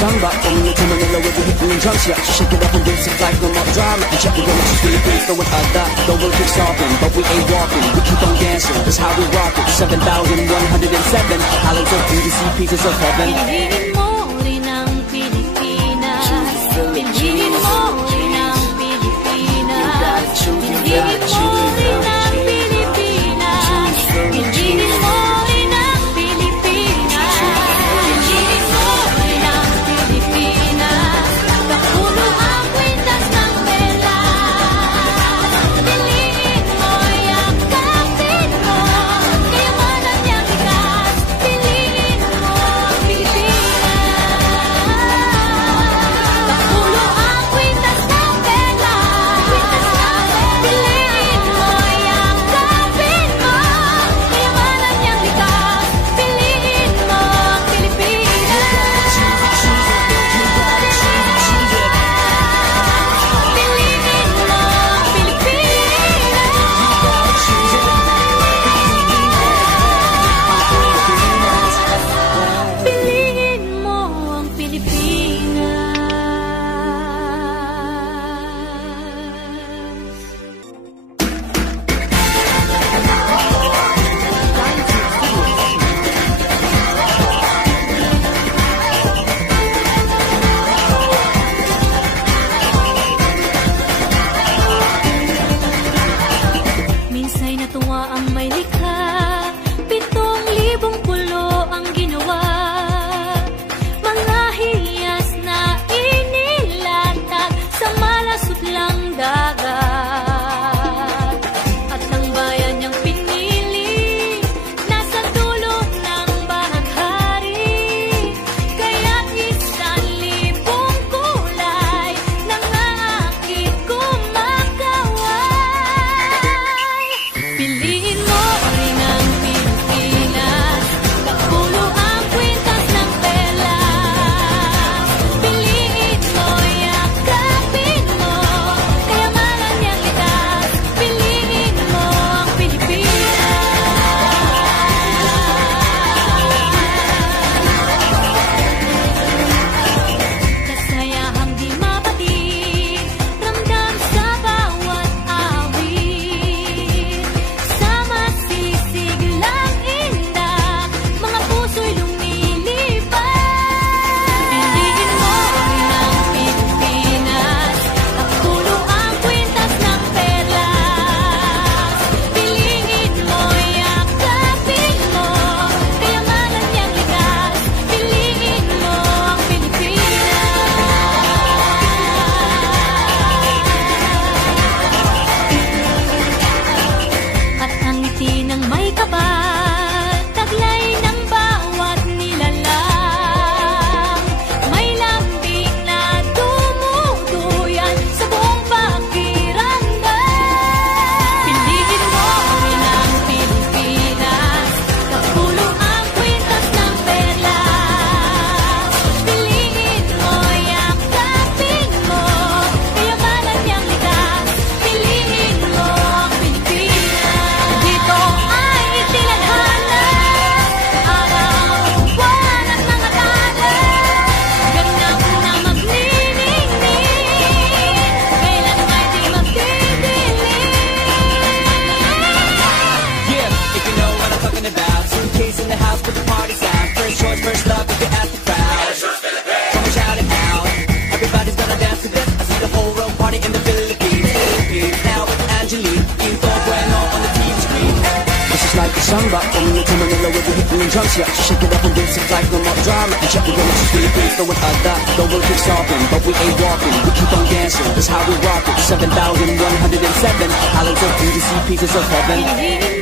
samba. When you come in the with the hitting and drums, yeah. Shake it up and dance it like no more drama. And check it out, just Philippines, throw it out that. Though we'll keep stopping, but we ain't walking. We keep on dancing, that's how we rock it. 7,107 islands of beauty, see pieces of heaven. Piliin mo rin ang Pilipinas. Piliin mo rin ang Pilipinas. Piliin mo rin ang Pilipinas. Piliin mo rin ang Pilipinas. Piliin mo rin ang Pilipinas. Napuno ang kwintas ng pelas. Piliin mo, yakapin mo, kayamanan niyang likas. Piliin mo ang Pilipinas. Napuno ang kwintas ng pelas. Piliin mo, yakapin mo, kayamanan niyang likas. Piliin mo ang Pilipinas. Piliin mo ang Pilipinas. Piliin mo ang Pilipinas. Minsa'y natuwa ang may likha, 7,000 pulo ang ginawa. Mga hiyas na inilatag sa malasutlang dagat. At ang bayan niyang pinili, nasa dulo ng bahaghari. Kaya't 1,000 kulay nangangakit kumakaway. Piliin mo rin ang Pilipinas. Napuno ang kwintas ng pelas. Piliin mo, yakapin mo, kayamanan niyang likas. Piliin mo ang Pilipinas. Kasayahang di mapatid, ramdam sa bawat awit. Sa masisiglang indah, mga puso'y lumilipad. Piliin mo rin ang Pilipinas. Napuno ang kwintas ng pelas. Piliin mo, yakapin mo, kayamanan niyang likas. Piliin mo ang Pilipinas. At ang ngiti ng may kapal, taglay ng bawat nilalang. May lambing na tumutuyan sa buong pakiramdam. Piliin mo rin ang Pilipinas. Napuno ang kwintas ng pelas. Piliin mo, yakapin mo, kayamanan niyang likas. Piliin mo ang Pilipinas. Dito ay itinadhana, araw, buwan at mga tala. Ganap na magniningning, kailan ay di magdidilim. Yeah, if you know what I'm talking about. Suitcase in the house, put the party's out. First choice, first love, if you ask the crowd. Come and shout it out. Everybody's gonna dance to this. I see the whole world party in the Philippines. Now with Angelique, Info Bueno on the TV screen. This is like a samba. When you come in the with the hitting and drums, yeah. Shake it up and dance it like no more drama. And check it out, just Philippines, throw it out that. Though we'll keep stopping, but we ain't walking. We keep on dancing, that's how we rock it. 7,107 islands of beauty, see pieces of heaven. Piliin